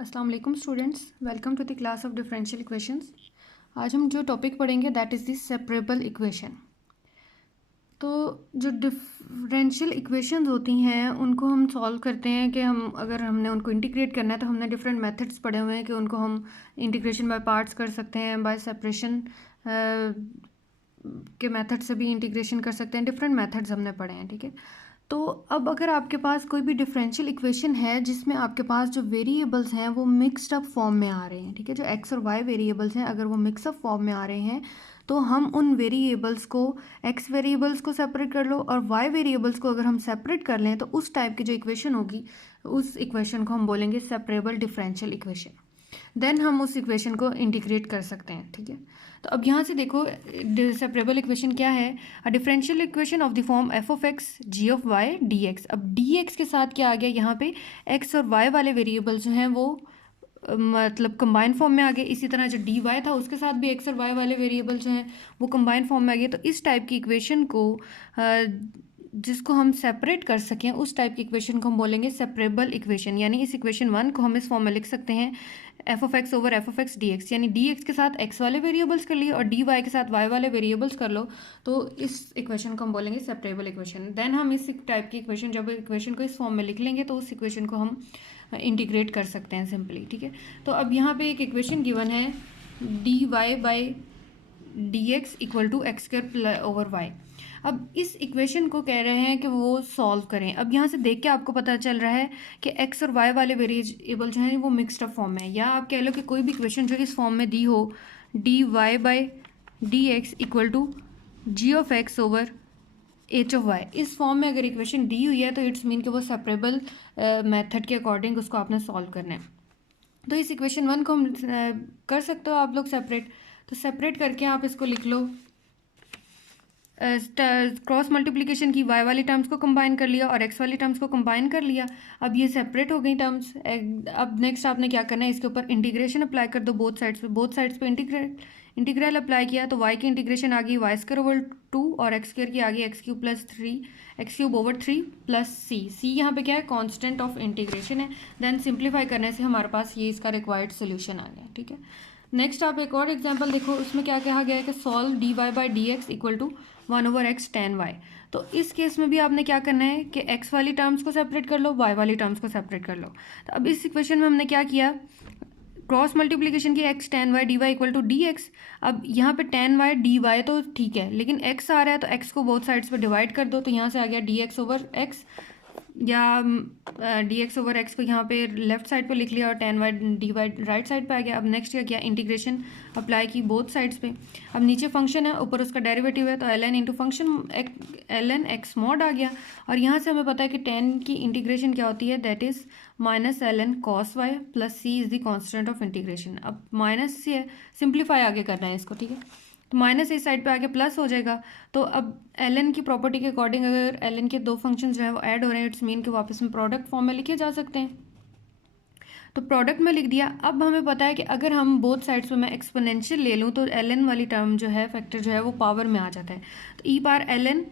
अस्सलाम वालेकुम students, welcome to the class of differential equations. आज हम जो टॉपिक पढ़ेंगे that is the separable equation. तो जो डिफरेंशियल इक्वेशंस होती हैं उनको हम सॉल्व करते हैं कि हम अगर हमने उनको इंटीग्रेट करना है तो हमने डिफरेंट मेथड्स पढ़े हुए हैं कि उनको हम इंटीग्रेशन बाय पार्ट्स कर सकते हैं, बाय सेपरेशन के मेथड से भी इंटीग्रेशन कर सकते हैं। डिफरेंट मेथड्स हमने पढ़े हैं, ठीक है। तो अब अगर आपके पास कोई भी डिफरेंशियल इक्वेशन है जिसमें आपके पास जो वेरिएबल्स हैं वो मिक्स्ड अप फॉर्म में आ रहे हैं, ठीक है, जो एक्स और वाई वेरिएबल्स हैं अगर वो मिक्स अप फॉर्म में आ रहे हैं तो हम उन वेरिएबल्स को एक्स वेरिएबल्स को सेपरेट कर लो और वाई वेरिएबल्स को अगर हम सेपरेट कर लें तो उस टाइप की जो इक्वेशन होगी उस इक्वेशन को हम बोलेंगे सेपरेबल डिफरेंशियल इक्वेशन। देन हम उस इक्वेशन को इंटीग्रेट कर सकते हैं, ठीक है। तो अब यहाँ से देखो सेपरेबल इक्वेशन क्या है। A differential equation of the form f of x g of y d x. अब डी एक्स के साथ क्या आ गया, यहाँ पे एक्स और वाई वाले वेरिएबल जो हैं वो मतलब कंबाइन फॉर्म में आ गए। इसी तरह जो डी वाई था उसके साथ भी एक्स और वाई वाले वेरिएबल जो हैं वो कंबाइन फॉर्म में आ गए। तो इस टाइप की इक्वेशन को जिसको हम सेपरेट कर सकें उस टाइप की इक्वेशन को हम बोलेंगे सेपरेबल इक्वेशन। यानी इस इक्वेशन वन को हम इस फॉर्म में लिख सकते हैं F of x over F of x D x, यानी डी एक्स के साथ एक्स वाले वेरिएबल्स कर लिए और डी वाई के साथ वाई वाले वेरिएबल्स कर लो, तो इस इक्वेशन को हम बोलेंगे सेपरेबल इक्वेशन। देन हम इस टाइप की इक्वेशन जब इक्वेशन को इस फॉर्म में लिख लेंगे तो उस इक्वेशन को हम इंटीग्रेट कर सकते हैं सिंपली, ठीक है। तो अब यहाँ पे एक इक्वेशन गिवन है d y by d x equal to x square over y. अब इस इक्वेशन को कह रहे हैं कि वो सॉल्व करें। अब यहाँ से देख के आपको पता चल रहा है कि एक्स और वाई वाले वेरिएबल जो हैं वो मिक्सड अप फॉर्म में है, या आप कह लो कि कोई भी इक्वेशन जो इस फॉर्म में दी हो d y by d x equal to g of x over h of y, इस फॉर्म में अगर इक्वेशन दी हुई है तो इट्स मीन कि वो सेपरेबल मेथड के अकॉर्डिंग उसको आपने सॉल्व करना है। तो इस इक्वेशन वन को हम कर सकते हो आप लोग सेपरेट। तो सेपरेट करके आप इसको लिख लो, क्रॉस मल्टीप्लिकेशन की वाई वाली टर्म्स को कंबाइन कर लिया और एक्स वाली टर्म्स को कंबाइन कर लिया। अब ये सेपरेट हो गई टर्म्स। अब नेक्स्ट आपने क्या करना है, इसके ऊपर इंटीग्रेशन अप्लाई कर दो बोथ साइड्स पे। बोथ साइड्स पे इंटीग्रल अप्लाई किया तो y की इंटीग्रेशन आ गई वाई स्क्वायर ओवर 2 और एक्स स्क्वायर की आ गई x cube plus 3 x cube over 3 plus c यहाँ पे क्या है, कांस्टेंट ऑफ इंटीग्रेशन है। देन सिंप्लीफाई करने से हमारे पास ये इसका रिक्वायर्ड सोल्यूशन आ गया, ठीक है। नेक्स्ट आप एक और एग्जांपल देखो, उसमें क्या कहा गया है कि solve d y by d x equal to 1 over x tan y. तो इस केस में भी आपने क्या करना है कि एक्स वाली टर्म्स को सेपरेट कर लो, वाई वाली टर्म्स को सेपरेट कर लो। तो अब इस इक्वेशन में हमने क्या किया, क्रॉस मल्टीप्लिकेशन की x tan y d y equal to d x. अब यहाँ पे टेन वाई डी वाई तो ठीक है, लेकिन एक्स आ रहा है तो एक्स को बोथ साइड्स पे डिवाइड कर दो, तो यहाँ से आ गया डी एक्स ओवर एक्स, या डी एक्स ओवर एक्स को यहाँ पे लेफ्ट साइड पे लिख लिया और tan y d y right side पे आ गया। अब नेक्स्ट क्या किया, इंटीग्रेशन अप्लाई की बोथ साइड्स पे। अब नीचे फंक्शन है, ऊपर उसका डेरिवेटिव है, तो l n into function l n x mod आ गया। और यहाँ से हमें पता है कि टेन की इंटीग्रेशन क्या होती है, that is minus l n cos y plus c is the constant of integration. अब माइनस से सिंप्लीफाई आगे करना है इसको, ठीक है। तो माइनस इस साइड पे आके प्लस हो जाएगा। तो अब एल एन की प्रॉपर्टी के अकॉर्डिंग अगर एल एन के दो फंक्शन जो है वो ऐड हो रहे हैं, इट्स मीन कि वापस में प्रोडक्ट फॉर्म में लिखे जा सकते हैं। तो प्रोडक्ट में लिख दिया। अब हमें पता है कि अगर हम बोथ साइड्स में मैं एक्सपोनेंशियल ले लूँ तो एल एन वाली टर्म जो है, फैक्टर जो है वो पावर में आ जाता है। तो e power l n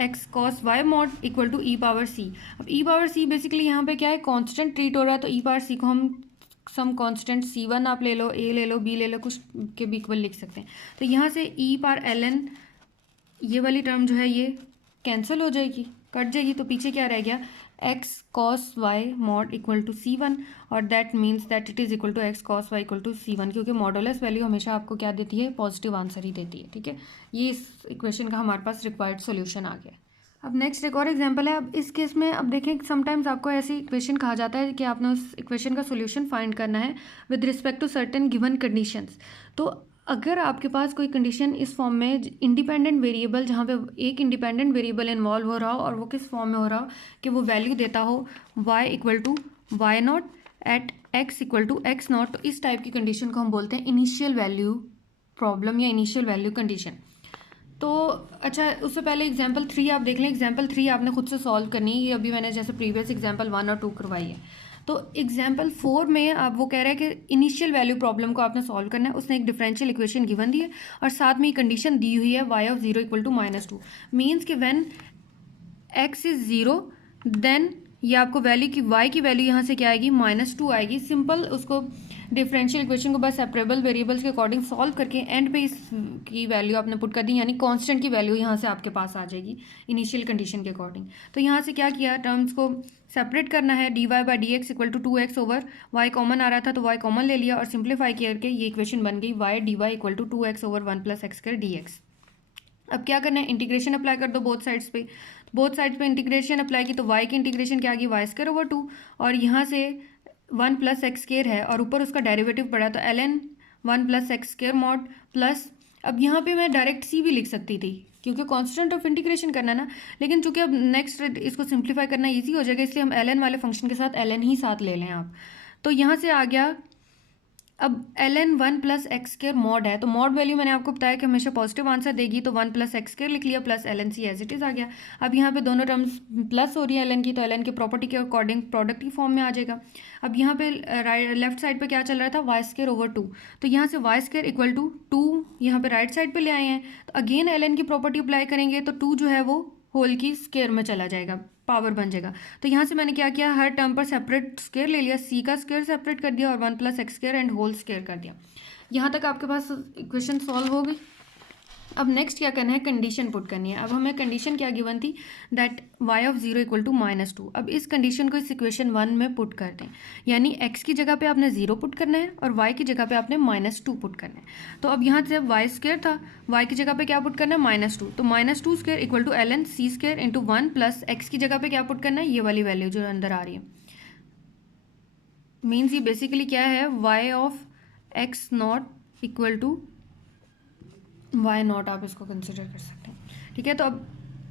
x cos y mod equal to e power c. अब ई पावर सी बेसिकली यहाँ पे क्या है, कॉन्स्टेंट ट्रीट हो रहा है, तो ई पावर सी को हम सम कांस्टेंट C1 आप ले लो, ए ले लो, बी ले लो, कुछ के भी इक्वल लिख सकते हैं। तो यहाँ से ई पावर एल एन ये वाली टर्म जो है ये कैंसिल हो जाएगी, कट जाएगी, तो पीछे क्या रह गया, x cos y mod equal to C1 और that means that it is equal to x cos y equal to C1, क्योंकि मॉडुलस वैल्यू हमेशा आपको क्या देती है, पॉजिटिव आंसर ही देती है, ठीक है। ये इस इक्वेशन का हमारे पास रिक्वायर्ड सोल्यूशन आ गया। अब नेक्स्ट एक और एग्जांपल है। अब इस केस में अब देखें, समटाइम्स आपको ऐसी इक्वेशन कहा जाता है कि आपने उस इक्वेशन का सॉल्यूशन फाइंड करना है with respect to certain given conditions. तो अगर आपके पास कोई कंडीशन इस फॉर्म में इंडिपेंडेंट वेरिएबल, जहाँ पे एक इंडिपेंडेंट वेरिएबल इन्वॉल्व हो रहा हो और वो किस फॉर्म में हो रहा हो कि वो वैल्यू देता हो y equal to y naught at x equal to x naught, तो इस टाइप की कंडीशन को हम बोलते हैं इनिशियल वैल्यू प्रॉब्लम या इनिशियल वैल्यू कंडीशन। तो अच्छा, उससे पहले एग्जाम्पल 3 आप देख लें। एग्जाम्पल 3 आपने खुद से सॉल्व करनी है, ये अभी मैंने जैसे प्रीवियस एग्जाम्पल 1 और 2 करवाई है। तो एग्जाम्पल 4 में आप वो कह रहे हैं कि इनिशियल वैल्यू प्रॉब्लम को आपने सॉल्व करना है। उसने एक डिफरेंशियल इक्वेशन गिवन दी है और साथ में ही कंडीशन दी हुई है y of 0 equal to -2, means कि व्हेन x इज़ 0 देन ये आपको वैल्यू की y की वैल्यू यहाँ से क्या आएगी, -2 आएगी। सिंपल उसको डिफरेंशियल इक्वेशन को बस सेपरेबल वेरिएबल्स के अकॉर्डिंग सॉल्व करके एंड पे इस की वैल्यू आपने पुट कर दी, यानी कांस्टेंट की वैल्यू यहाँ से आपके पास आ जाएगी इनिशियल कंडीशन के अकॉर्डिंग। तो यहाँ से क्या किया, टर्म्स को सेपरेट करना है, dy/dx equal to 2x over y common आ रहा था तो y कॉमन ले लिया और सिंप्लीफाई करके ये इक्वेशन बन गई y dy equal to 2x over 1 + x² dx। अब क्या करना है, इंटीग्रेशन अप्लाई कर दो बोथ साइड्स पे। बोथ साइड्स पे इंटीग्रेशन अप्लाई की तो y की इंटीग्रेशन क्या आ गई, y² ओवर 2 और यहाँ से 1 + x² है और ऊपर उसका डेरिवेटिव पड़ा तो ln 1 + x² मॉड प्लस, अब यहाँ पे मैं डायरेक्ट c भी लिख सकती थी क्योंकि कांस्टेंट ऑफ इंटीग्रेशन करना ना, लेकिन चूंकि अब नेक्स्ट इसको सिंप्लीफाई करना ईजी हो जाएगा इसलिए हम ln वाले फंक्शन के साथ ln ही साथ ले लें आप। तो यहाँ से आ गया, अब ln 1 + x² मॉड है तो मॉड वैल्यू मैंने आपको बताया कि हमेशा पॉजिटिव आंसर देगी, तो 1 + x² लिख लिया plus ln c as it is आ गया। अब यहाँ पे दोनों टर्म्स प्लस हो रही है ln की, तो ln के प्रॉपर्टी के अकॉर्डिंग प्रोडक्ट की फॉर्म में आ जाएगा। अब यहाँ पे लेफ्ट साइड पे क्या चल रहा था, y² ओवर 2, तो यहाँ से y² इक्वल टू 2 यहाँ पे राइट साइड पे ले आए हैं तो अगेन ln की प्रॉपर्टी अप्लाई करेंगे तो 2 जो है वो होल की स्क्वायर में चला जाएगा, पावर बन जाएगा। तो यहाँ से मैंने क्या किया, हर टर्म पर सेपरेट स्क्वायर ले लिया, c का स्क्वायर सेपरेट कर दिया और 1 + x² एंड होल स्क्वायर कर दिया। यहाँ तक आपके पास इक्वेशन सॉल्व हो गई। अब नेक्स्ट क्या करना है, कंडीशन पुट करनी है। अब हमें कंडीशन क्या गिवन थी, that y of 0 equal to -2। अब इस कंडीशन को इस इक्वेशन 1 में पुट कर दें, यानी x की जगह पे आपने 0 पुट करना है और y की जगह पे आपने -2 पुट करना है। तो अब यहाँ से y² था, y की जगह पे क्या पुट करना है, -2, तो -2² equal to ln c² into 1 + x की जगह पे क्या पुट करना है, ये वाली वैल्यू जो अंदर आ रही है। मीन्स ये बेसिकली क्या है, y of x0 equal to y0 आप इसको कंसिडर कर सकते हैं, ठीक है। तो अब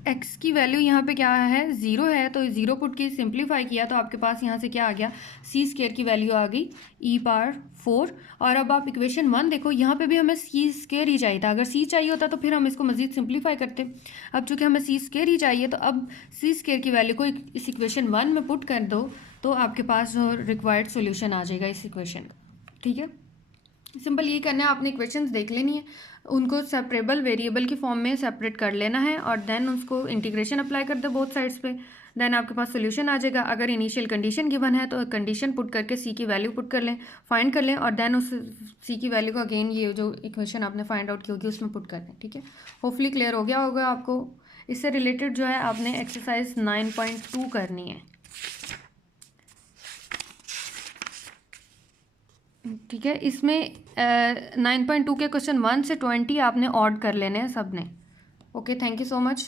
x की वैल्यू यहाँ पे क्या है, 0 है, तो 0 पुट की सिंप्लीफाई किया तो आपके पास यहाँ से क्या आ गया, c² की वैल्यू आ गई e⁴। और अब आप इक्वेशन 1 देखो, यहाँ पे भी हमें c² ही चाहिए था, अगर c चाहिए होता तो फिर हम इसको मजीद सिंप्लीफाई करते। अब चूंकि हमें c² ही चाहिए तो अब c² की वैल्यू को इस इक्वेशन 1 में पुट कर दो तो आपके पास जो रिक्वायर्ड सोल्यूशन आ जाएगा इस इक्वेशन का, ठीक है। सिंपल ये करना है, आपने इक्वेशंस देख लेनी है, उनको सेपरेबल वेरिएबल की फॉर्म में सेपरेट कर लेना है और देन उसको इंटीग्रेशन अप्लाई कर दो बोथ साइड्स पे, देन आपके पास सोल्यूशन आ जाएगा। अगर इनिशियल कंडीशन गिवन है तो कंडीशन पुट करके सी की वैल्यू पुट कर लें, फाइंड कर लें और देन उस सी की वैल्यू को अगेन ये जो इक्वेशन आपने फाइंड आउट की होगी उसमें पुट कर लें, ठीक है। होपफुली क्लियर हो गया होगा आपको। इससे रिलेटेड जो है आपने एक्सरसाइज 9.2 करनी है, ठीक है। इसमें 9.2 के क्वेश्चन 1 से 20 आपने ऑड कर लेने हैं सब ने। Okay, thank you so much.